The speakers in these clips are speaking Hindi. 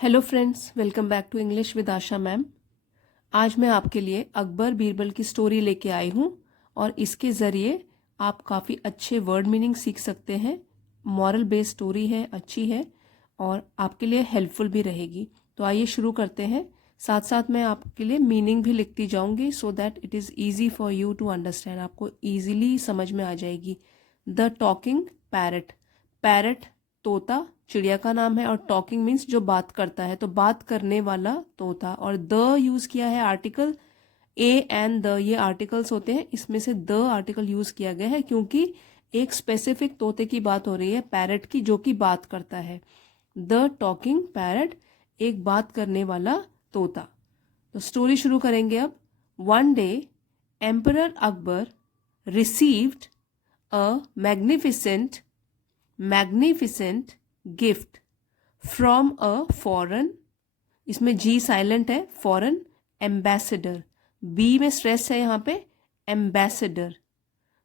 Hello friends, welcome back to English with Asha ma'am. आज मैं आपके लिए अकबर बीरबल की स्टोरी लेके आई हूँ और इसके ज़रिए आप काफ़ी अच्छे वर्ड मीनिंग सीख सकते हैं। मॉरल बेस्ड स्टोरी है, अच्छी है और आपके लिए हेल्पफुल भी रहेगी। तो आइए शुरू करते हैं। साथ साथ मैं आपके लिए मीनिंग भी लिखती जाऊँगी so that it is easy for you to understand. आपको ईजिली समझ में आ जाएगी। The talking parrot. पैरट तोता चिड़िया का नाम है और टॉकिंग मीन्स जो बात करता है, तो बात करने वाला तोता। और द यूज किया है आर्टिकल। ए एंड द ये आर्टिकल्स होते हैं, इसमें से द आर्टिकल यूज किया गया है क्योंकि एक स्पेसिफिक तोते की बात हो रही है, पैरट की, जो कि बात करता है। द टॉकिंग पैरट, एक बात करने वाला तोता। तो स्टोरी शुरू करेंगे अब। One day emperor Akbar received a magnificent gift from a foreign, इसमें जी साइलेंट है, फॉरेन एम्बेसडर, बी में स्ट्रेस है यहाँ पे, ambassador.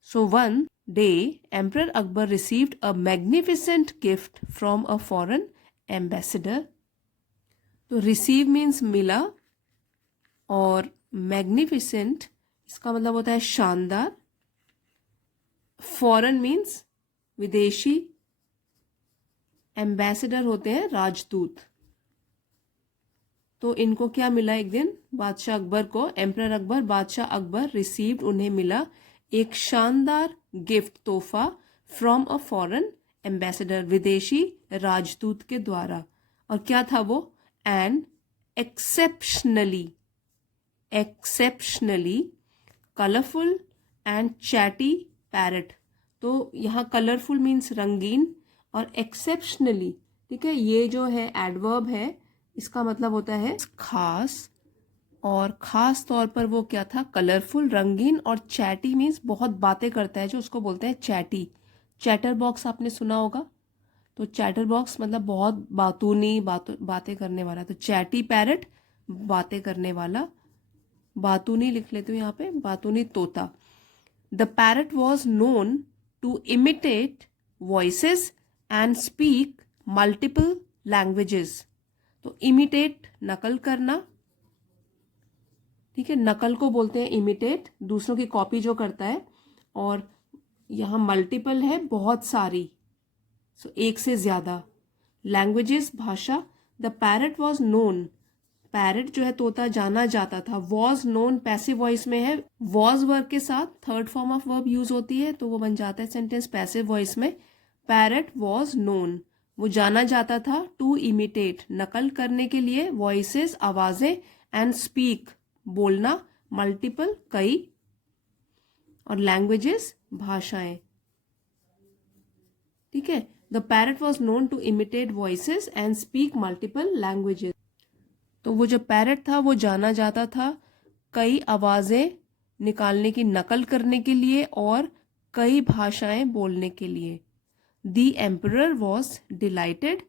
So one day emperor Akbar received a magnificent gift from a foreign ambassador. तो रिसीव मीन्स मिला और मैग्निफिसेंट इसका मतलब होता है शानदार। फॉरेन मीन्स विदेशी, एम्बेसडर होते हैं राजदूत। तो इनको क्या मिला, एक दिन बादशाह अकबर को, एम्परर अकबर, बादशाह अकबर रिसीव्ड, उन्हें मिला एक शानदार गिफ्ट, तोहफा, फ्रॉम अ फॉरेन एम्बेसडर, विदेशी राजदूत के द्वारा। और क्या था वो? And exceptionally colourful and chatty parrot. तो यहाँ कलरफुल मीन्स रंगीन और एक्सेप्शनली, ठीक है, ये जो है एडवर्ब है, इसका मतलब होता है खास। और खास तौर पर वो क्या था? कलरफुल, रंगीन। और चैटी मीन्स बहुत बातें करता है, जो उसको बोलते हैं चैटी। चैटर बॉक्स आपने सुना होगा। तो चैटर बॉक्स मतलब बहुत बातूनी, बातें करने वाला। तो चैटी पैरट, बातें करने वाला। बातूनी लिख लेती हूँ यहाँ पे, बातूनी तोता। The parrot was known to imitate voices and speak multiple languages. तो इमिटेट नकल करना, ठीक है, नकल को बोलते हैं इमिटेट, दूसरों की कॉपी जो करता है। और यहाँ मल्टीपल है, बहुत सारी, सो एक से ज्यादा। लैंग्वेजेस, भाषा। The parrot was known, parrot जो है तोता जाना जाता था। वॉज नोन पैसिव वॉइस में है, वॉज वर्ब के साथ third form of verb use होती है, तो वो बन जाता है सेंटेंस पैसिव वॉइस में। पैरट वॉज नोन, वो जाना जाता था, टू इमिटेट नकल करने के लिए, वॉइसेस आवाजें, एंड स्पीक बोलना, मल्टीपल कई, और लैंग्वेजेस भाषाएं, ठीक है। The parrot was known to imitate voices and speak multiple languages. तो वो जो पैरट था वो जाना जाता था कई आवाजें निकालने की, नकल करने के लिए, और कई भाषाएं बोलने के लिए। The emperor was delighted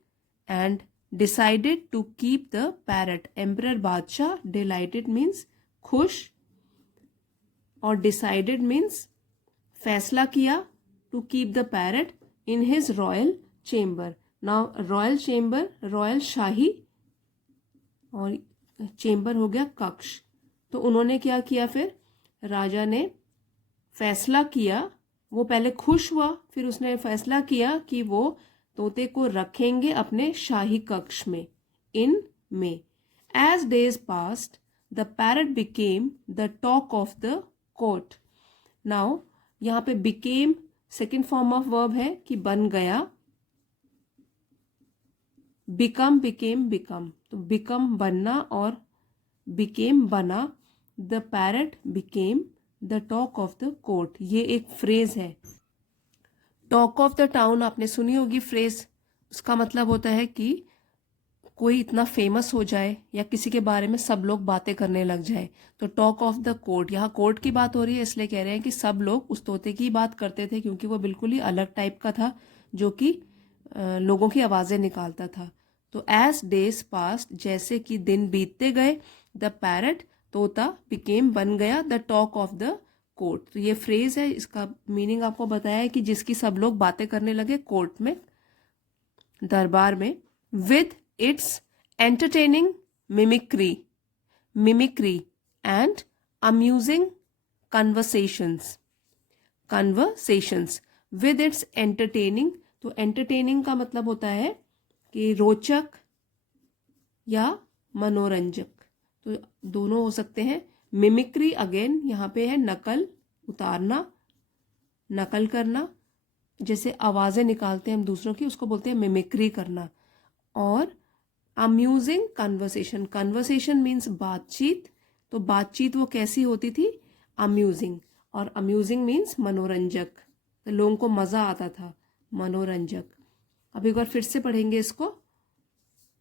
and decided to keep the parrot. Emperor बादशाह, डिलाइटेड मीन्स खुश, और डिसाइडेड मीन्स फैसला किया, to keep the parrot in his royal chamber. Now royal chamber, royal शाही, और चेम्बर हो गया कक्ष। तो उन्होंने क्या किया फिर? राजा ने फैसला किया, वो पहले खुश हुआ, फिर उसने फैसला किया कि वो तोते को रखेंगे अपने शाही कक्ष में, इन में। As days passed the parrot became the talk of the court. Now यहाँ पे became second form of verb है कि बन गया। बिकम, बिकम, तो बिकम बनना और बिकेम बना। The parrot became the talk of the court, ये एक फ्रेज है। टॉक ऑफ द टाउन आपने सुनी होगी फ्रेज, उसका मतलब होता है कि कोई इतना फेमस हो जाए या किसी के बारे में सब लोग बातें करने लग जाए। तो टॉक ऑफ द कोर्ट, यहाँ कोर्ट की बात हो रही है, इसलिए कह रहे हैं कि सब लोग उस तोते की बात करते थे क्योंकि वो बिल्कुल ही अलग टाइप का था, जो कि लोगों की आवाजें निकालता था। तो एज डेज पास्ट, जैसे कि दिन बीतते गए, द पैरट तोता बिकेम बन गया the talk of the court. तो ये फ्रेज है, इसका मीनिंग आपको बताया है कि जिसकी सब लोग बातें करने लगे कोर्ट में, दरबार में। With its entertaining, mimicry and amusing conversations with its entertaining। तो entertaining का मतलब होता है कि रोचक या मनोरंजक, तो दोनों हो सकते हैं। मिमिक्री अगेन यहाँ पे है नकल, उतारना, नकल करना, जैसे आवाज़ें निकालते हैं हम दूसरों की, उसको बोलते हैं मिमिक्री करना। और अम्यूजिंग कन्वर्सेशन, कन्वर्सेशन मीन्स बातचीत, तो बातचीत वो कैसी होती थी, अम्यूजिंग, और अम्यूजिंग मीन्स मनोरंजक, तो लोगों को मज़ा आता था, मनोरंजक। अब एक बार फिर से पढ़ेंगे इसको।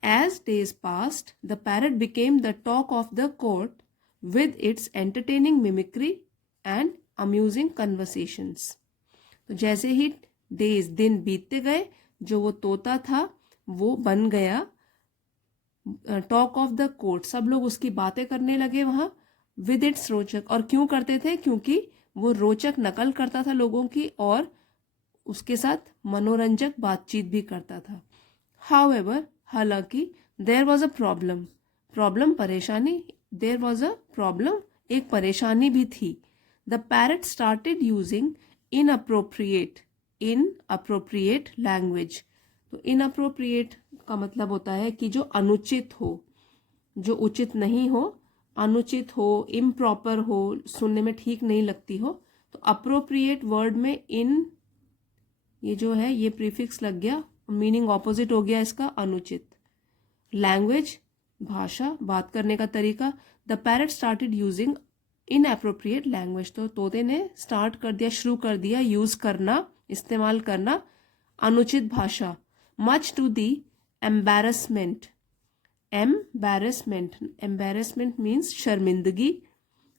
As days passed, the parrot became the talk of the court with its entertaining mimicry and amusing conversations। तो जैसे ही डेज, दिन बीतते गए, जो वो तोता था वो बन गया टॉक ऑफ द कोर्ट, सब लोग उसकी बातें करने लगे वहाँ, विद इट्स रोचक, और क्यों करते थे, क्योंकि वो रोचक नकल करता था लोगों की और उसके साथ मनोरंजक बातचीत भी करता था। हाउएवर, हालांकि, देयर वॉज अ प्रॉब्लम परेशानी, देयर वॉज अ प्रॉब्लम, एक परेशानी भी थी। The parrot started using inappropriate language. तो इनअप्रोप्रिएट का मतलब होता है कि जो अनुचित हो, जो उचित नहीं हो, अनुचित हो, इम्प्रॉपर हो, सुनने में ठीक नहीं लगती हो। तो अप्रोप्रिएट वर्ड में इन, ये जो है ये प्रीफिक्स लग गया, मीनिंग ऑपोजिट हो गया इसका, अनुचित। लैंग्वेज, भाषा, बात करने का तरीका। The parrot started using inappropriate language, तो तोते ने स्टार्ट कर दिया, शुरू कर दिया, यूज करना, इस्तेमाल करना अनुचित भाषा। Much to the embarrassment, embarrassment means शर्मिंदगी।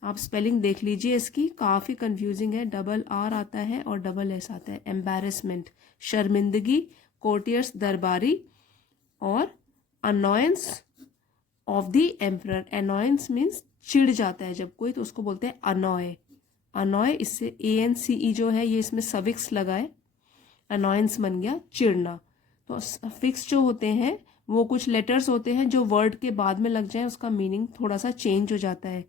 आप स्पेलिंग देख लीजिए इसकी, काफ़ी कंफ्यूजिंग है, डबल आर आता है और डबल एस आता है। एम्बैरसमेंट, शर्मिंदगी। कोर्टियर्स, दरबारी। और annoyance of the emperor, annoyance means चिढ़ जाता है जब कोई, तो उसको बोलते हैं अनॉय। अनॉय, इससे ANCE जो है ये इसमें सविक्स लगाए, अनॉयंस बन गया चिढ़ना। तो फिक्स जो होते हैं वो कुछ लेटर्स होते हैं जो वर्ड के बाद में लग जाए, उसका मीनिंग थोड़ा सा चेंज हो जाता है।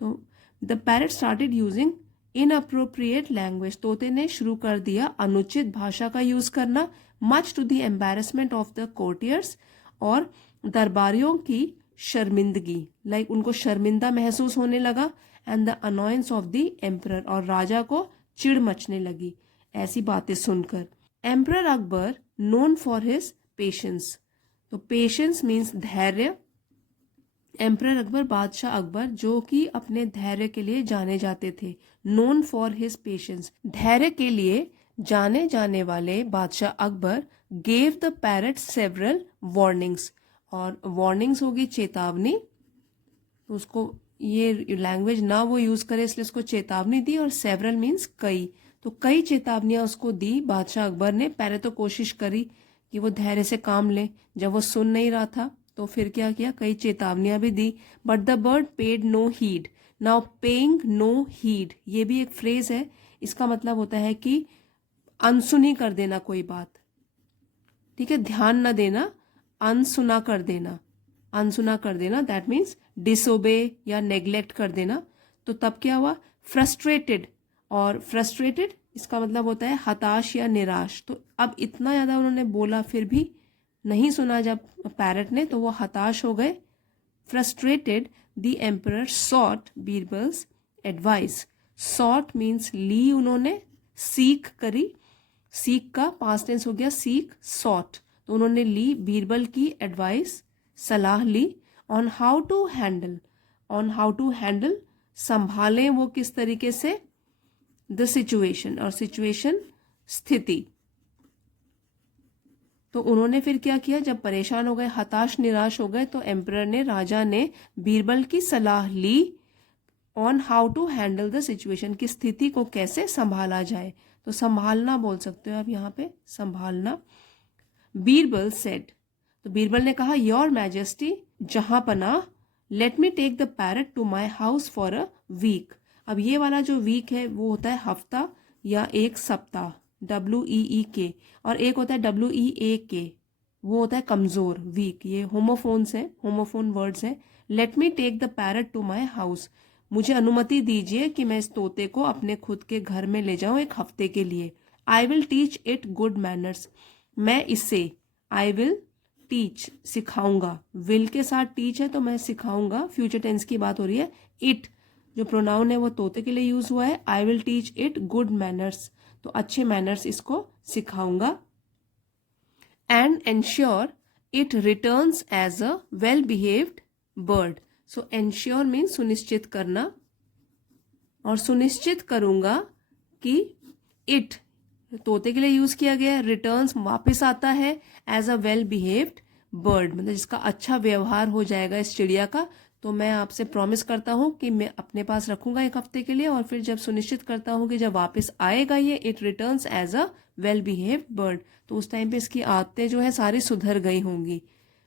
तो the parrot started using inappropriate language, तोते ने शुरू कर दिया अनुचित भाषा का यूज करना। Much to the embarrassment of the courtiers, और दरबारियों की शर्मिंदगी, लाइक उनको शर्मिंदा महसूस होने लगा। And the annoyance of the emperor, और राजा को चिढ़ मचने लगी ऐसी बातें सुनकर। Emperor Akbar known for his patience, तो पेशेंस मीन्स धैर्य। एम्परर अकबर, बादशाह अकबर, जो कि अपने धैर्य के लिए जाने जाते थे। नोन फॉर हिज पेशेंस, धैर्य के लिए जाने जाने वाले बादशाह Akbar, gave the parrot several warnings, और वार्निंग्स होगी चेतावनी, तो उसको ये लैंग्वेज ना वो यूज करे इसलिए उसको चेतावनी दी। और सेवरल मीन्स कई, तो कई चेतावनियां उसको दी बादशाह अकबर ने। पहले तो कोशिश करी कि वो धैर्य से काम ले, जब वो सुन नहीं रहा था तो फिर क्या किया, कई चेतावनियां भी दी। But the bird paid no heed, now paying no heed, ये भी एक फ्रेज है, इसका मतलब होता है कि अनसुनी कर देना कोई बात, ठीक है, ध्यान न देना, अनसुना कर देना, अनसुना कर देना, दैट मीन्स डिसोबे या नेग्लेक्ट कर देना। तो तब क्या हुआ, फ्रस्ट्रेटेड, और फ्रस्ट्रेटेड इसका मतलब होता है हताश या निराश। तो अब इतना ज़्यादा उन्होंने बोला फिर भी नहीं सुना जब पैरट ने, तो वो हताश हो गए। Frustrated, the emperor sought Birbal's advice, sought means ली उन्होंने, सीख करी, सीख का पास्ट टेंस हो गया सीख, सॉट, तो उन्होंने ली बीरबल की एडवाइस, सलाह ली। ऑन हाउ टू हैंडल, संभालें वो किस तरीके से, द सिचुएशन, और सिचुएशन स्थिति। तो उन्होंने फिर क्या किया, जब परेशान हो गए, हताश निराश हो गए, तो एम्परर ने, राजा ने बीरबल की सलाह ली on how to handle the situation, की स्थिति को कैसे संभाला जाए। तो संभालना बोल सकते हो आप यहाँ पे, संभालना। बीरबल सेड, तो बीरबल ने कहा, योर मैजेस्टी, जहां पना, let me take the parrot to my house for a week. अब ये वाला जो वीक है वो होता है हफ्ता या एक सप्ताह, WEEK, और एक होता है WEAK, वो होता है कमज़ोर, वीक। ये होमोफोन्स हैं, होमोफोन वर्ड्स हैं। Let me take the parrot to my house, मुझे अनुमति दीजिए कि मैं इस तोते को अपने खुद के घर में ले जाऊं एक हफ्ते के लिए। आई will teach it good manners, मैं इसे, आई विल टीच सिखाऊंगा, विल के साथ टीच है तो मैं सिखाऊंगा, फ्यूचर टेंस की बात हो रही है। इट जो प्रोनाउन है वो तोते के लिए यूज हुआ है। I will teach it good manners, तो अच्छे मैनर्स इसको सिखाऊंगा। And ensure it returns as a well behaved bird, so ensure means सुनिश्चित करना, और सुनिश्चित करूंगा कि इट तोते के लिए यूज किया गया है, रिटर्न्स वापस आता है, as a well behaved bird मतलब जिसका अच्छा व्यवहार हो जाएगा इस चिड़िया का। तो मैं आपसे प्रॉमिस करता हूँ कि मैं अपने पास रखूंगा एक हफ्ते के लिए, और फिर जब सुनिश्चित करता हूँ कि जब वापस आएगा ये, it returns as a well behaved bird, तो उस टाइम पे इसकी आदतें जो है सारी सुधर गई होंगी।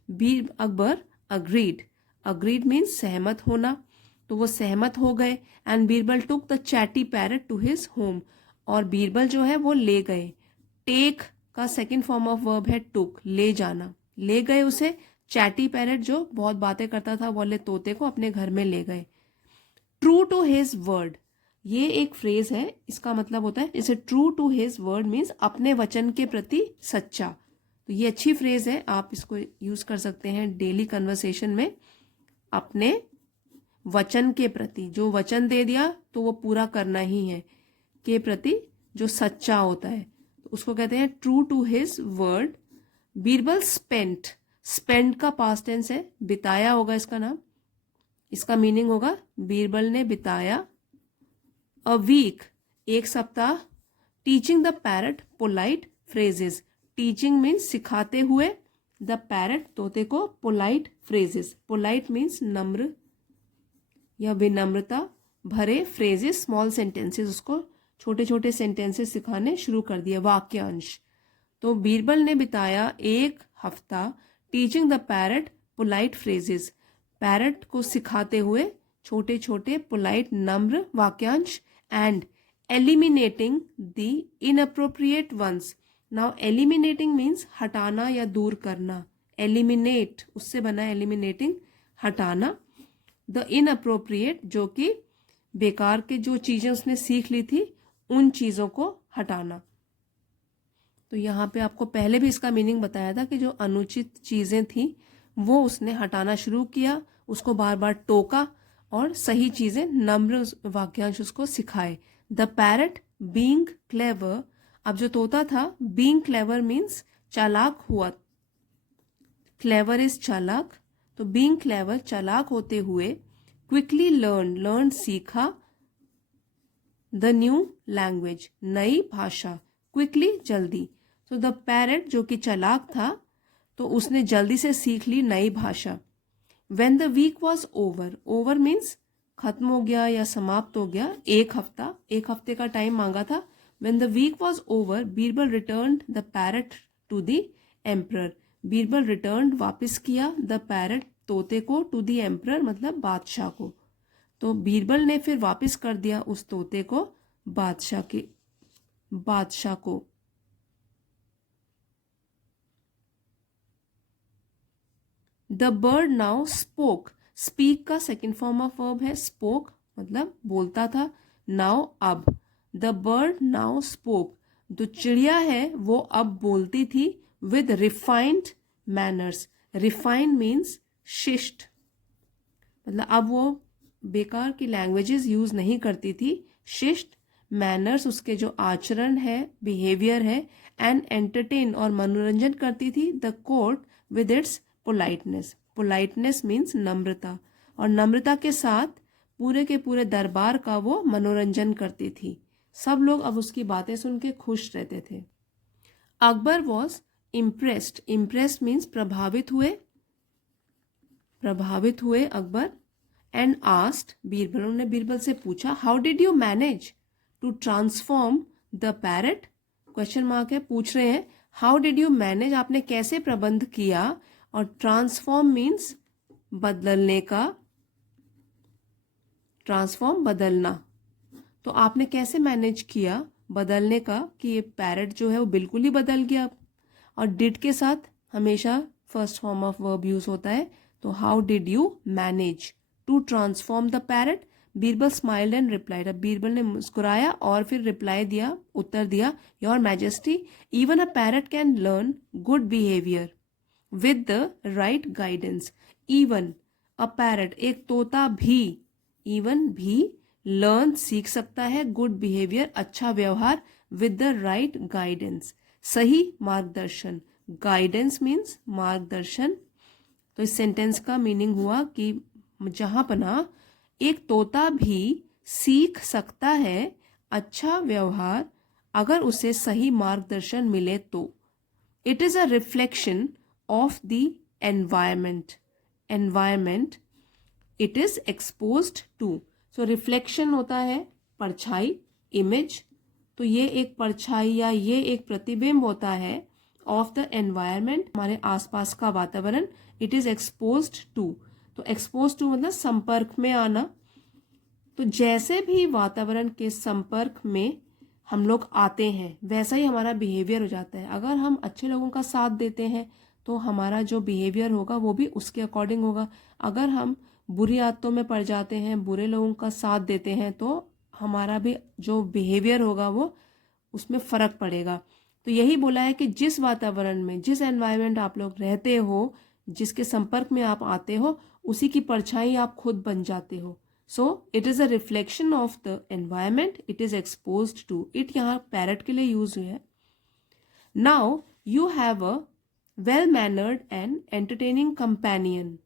बीर अकबर अग्रीड, अग्रीड मीन्स सहमत होना, तो वो सहमत हो गए। And Birbal took the chatty parrot to his home, और बीरबल जो है वो ले गए। टेक का सेकंड फॉर्म ऑफ वर्ब है टुक, ले जाना, ले गए उसे। चैटी पैरट जो बहुत बातें करता था वाले तोते को अपने घर में ले गए। ट्रू टू हिज वर्ड, ये एक फ्रेज है, इसका मतलब होता है जैसे true to his word means अपने वचन के प्रति सच्चा, तो ये अच्छी फ्रेज है, आप इसको यूज कर सकते हैं डेली कन्वर्सेशन में। अपने वचन के प्रति, जो वचन दे दिया तो वो पूरा करना ही है, के प्रति जो सच्चा होता है, तो उसको कहते हैं true to his word. Birbal spent, spend का पास्ट टेंस है, बिताया होगा इसका नाम, इसका मीनिंग होगा बीरबल ने बिताया। अ वीक, एक सप्ताह। Teaching the parrot polite phrases, teaching means सिखाते हुए, द पैरट तोते को पोलाइट फ्रेजेस, पोलाइट मीन्स नम्र या विनम्रता भरे फ्रेजेस, स्मॉल सेंटेंसेस, उसको छोटे छोटे सेंटेंसेस सिखाने शुरू कर दिए, वाक्यांश। तो बीरबल ने बिताया एक हफ्ता teaching the parrot polite phrases, parrot को सिखाते हुए छोटे छोटे पोलाइट नम्र वाक्यांश। And eliminating the inappropriate ones, now eliminating means हटाना या दूर करना, एलिमिनेट उससे बना एलिमिनेटिंग, हटाना। द इनअप्रोप्रिएट जो कि बेकार के जो चीजें उसने सीख ली थी उन चीजों को हटाना। तो यहाँ पे आपको पहले भी इसका मीनिंग बताया था कि जो अनुचित चीजें थी वो उसने हटाना शुरू किया, उसको बार बार टोका और सही चीजें नम्र वाक्यांश उसको सिखाए। द पैरट बीइंग क्लेवर, अब जो तोता था बीइंग क्लेवर मीन्स चालाक हुआ, क्लेवर इज चालाक, तो बीइंग क्लेवर चालाक होते हुए, क्विकली लर्न, लर्न सीखा, द न्यू लैंग्वेज नई भाषा, क्विकली जल्दी, तो द पैरट जो कि चालाक था तो उसने जल्दी से सीख ली नई भाषा। When the week was over, over means खत्म हो गया या समाप्त हो गया, एक हफ्ता, एक हफ्ते का टाइम मांगा था। When the week was over Birbal returned the parrot to the emperor, Birbal returned वापस किया, द पैरट तोते को, टू द एम्परर मतलब बादशाह को, तो बीरबल ने फिर वापस कर दिया उस तोते को बादशाह को। The bird now spoke, speak का सेकेंड फॉर्म ऑफ वर्ब है स्पोक, मतलब बोलता था, नाउ अब, द बर्ड नाउ स्पोक, जो चिड़िया है वो अब बोलती थी, with refined manners, refined means शिष्ट, मतलब अब वो बेकार की लैंग्वेजेस यूज नहीं करती थी, शिष्ट, मैनर्स उसके जो आचरण है, बिहेवियर है, एंड एंटरटेन और मनोरंजन करती थी, the court with its politeness, politeness means नम्रता, और नम्रता के साथ पूरे के पूरे दरबार का वो मनोरंजन करती थी, सब लोग अब उसकी बातें सुन के खुश रहते थे। Akbar was impressed, impressed means प्रभावित हुए अकबर। एंड आस्क्ड, बीरबल ने बीरबल से पूछा, how did you manage to transform the parrot, question mark है, पूछ रहे हैं हाउ डिड यू मैनेज, आपने कैसे प्रबंध किया, और ट्रांसफॉर्म मीन्स बदलने का, ट्रांसफॉर्म बदलना, तो आपने कैसे मैनेज किया बदलने का, कि ये पैरट जो है वो बिल्कुल ही बदल गया, और डिड के साथ हमेशा first form of verb use होता है। तो how did you manage to transform the parrot? Birbal smiled and replied. अब बीरबल ने मुस्कुराया और फिर रिप्लाई दिया, उत्तर दिया, your majesty even a parrot can learn good behaviour with the right guidance. Even a parrot, एक तोता भी, इवन भी, लर्न सीख सकता है, गुड बिहेवियर अच्छा व्यवहार, विद द राइट गाइडेंस सही मार्गदर्शन। गाइडेंस मीन्स मार्गदर्शन। तो इस सेंटेंस का मीनिंग हुआ कि जहां पना एक तोता भी सीख सकता है अच्छा व्यवहार अगर उसे सही मार्गदर्शन मिले तो। It is a reflection of the environment it is exposed to. So reflection होता है परछाई, इमेज। तो ये एक परछाई या ये एक प्रतिबिंब होता है ऑफ द एनवायरमेंट, हमारे आसपास का वातावरण। इट इज एक्सपोज्ड टू, तो एक्सपोज टू मतलब संपर्क में आना। तो जैसे भी वातावरण के संपर्क में हम लोग आते हैं वैसा ही हमारा बिहेवियर हो जाता है। अगर हम अच्छे लोगों का साथ देते हैं तो हमारा जो बिहेवियर होगा वो भी उसके अकॉर्डिंग होगा। अगर हम बुरी आदतों में पड़ जाते हैं, बुरे लोगों का साथ देते हैं, तो हमारा भी जो बिहेवियर होगा वो उसमें फर्क पड़ेगा। तो यही बोला है कि जिस वातावरण में, जिस एनवायरनमेंट आप लोग रहते हो, जिसके संपर्क में आप आते हो, उसी की परछाई आप खुद बन जाते हो। So it is a reflection of the environment it is exposed to. It यहाँ पैरट के लिए यूज हुआ है। Now you have a well mannered and entertaining companion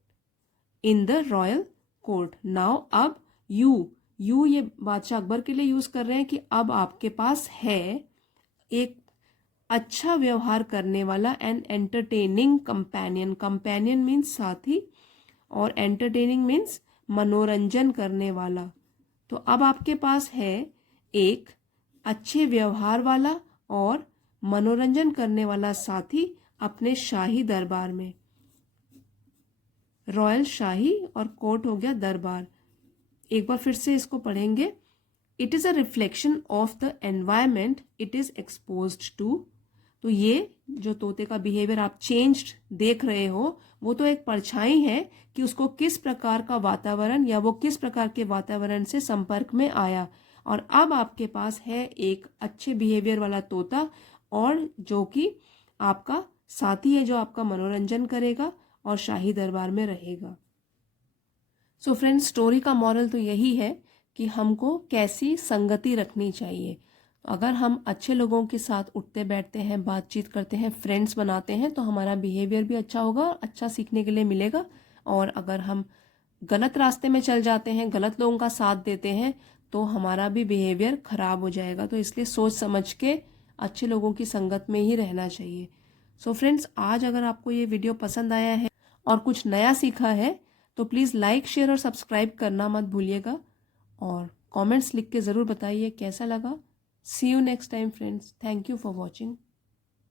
in the royal court. Now अब यू ये बादशाह अकबर के लिए यूज कर रहे हैं कि अब आपके पास है एक अच्छा व्यवहार करने वाला and entertaining companion. Companion means साथी और एंटरटेनिंग मीन्स मनोरंजन करने वाला। तो अब आपके पास है एक अच्छे व्यवहार वाला और मनोरंजन करने वाला साथी अपने शाही दरबार में। रॉयल शाही और कोर्ट हो गया दरबार। एक बार फिर से इसको पढ़ेंगे। It is a reflection of the environment it is exposed to. तो ये जो तोते का बिहेवियर आप चेंज्ड देख रहे हो वो तो एक परछाई है कि उसको किस प्रकार का वातावरण या वो किस प्रकार के वातावरण से संपर्क में आया। और अब आपके पास है एक अच्छे बिहेवियर वाला तोता और जो कि आपका साथी है, जो आपका मनोरंजन करेगा और शाही दरबार में रहेगा। सो फ्रेंड्स, स्टोरी का मॉरल तो यही है कि हमको कैसी संगति रखनी चाहिए। अगर हम अच्छे लोगों के साथ उठते बैठते हैं, बातचीत करते हैं, फ्रेंड्स बनाते हैं तो हमारा बिहेवियर भी अच्छा होगा और अच्छा सीखने के लिए मिलेगा। और अगर हम गलत रास्ते में चल जाते हैं, गलत लोगों का साथ देते हैं तो हमारा भी बिहेवियर खराब हो जाएगा। तो इसलिए सोच समझ के अच्छे लोगों की संगत में ही रहना चाहिए। सो फ्रेंड्स, आज अगर आपको ये वीडियो पसंद आया है और कुछ नया सीखा है तो प्लीज़ लाइक, शेयर और सब्सक्राइब करना मत भूलिएगा और कमेंट्स लिख के ज़रूर बताइए कैसा लगा। See you next time friends. Thank you for watching.